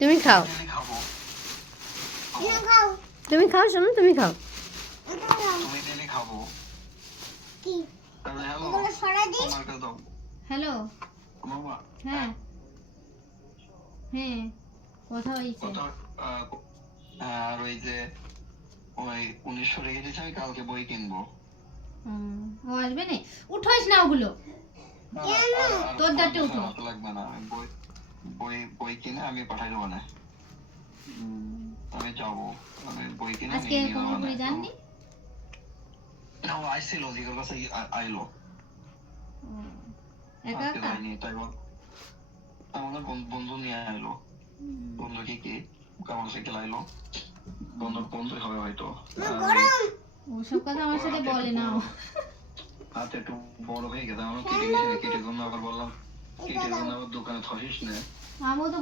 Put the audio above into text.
তুমি খাও, ডেলি খাবো। তুমি খাও শোনো, তুমি খাও। তুমি ডেলি খাবো। তাহলে হ্যালো তোমার কাছে দাও হ্যালো। মামা। হ্যাঁ হ্যাঁ, কথা হয়েছে। কথা আর ওই যে ওই 1900 রেখে দিয়েছে, আমি কালকে বই কিনবো। ও আসবে না, উঠাইস না ওগুলো। তোর দাঁড়টা উঠো। লাগবে না, আমি বই বই বই কিনে আমি পাঠাই দেবো না। আমি যাবো, আমি বই কিনে আজকে নিয়ে নেবো কমলপুরে না। যাননি? না, ও আইছিল, জিজ্ঞাসা কাছে আইলো। একা আজকে একা? যাইনি, তাই বল আমাদের বন্ধু নিয়ে আইলো। বন্ধু কি কেমন সাইকেল আইলো, বন্ধু হবে হয়তো। ওসব কথা আমার সাথে বলে না। হাতে একটু বড় হয়ে গেছে, আমার কেটে গেছে, কেটে জন্য আবার বললাম কেটে জন্য আবার দোকানে থসিস না। আমিও তো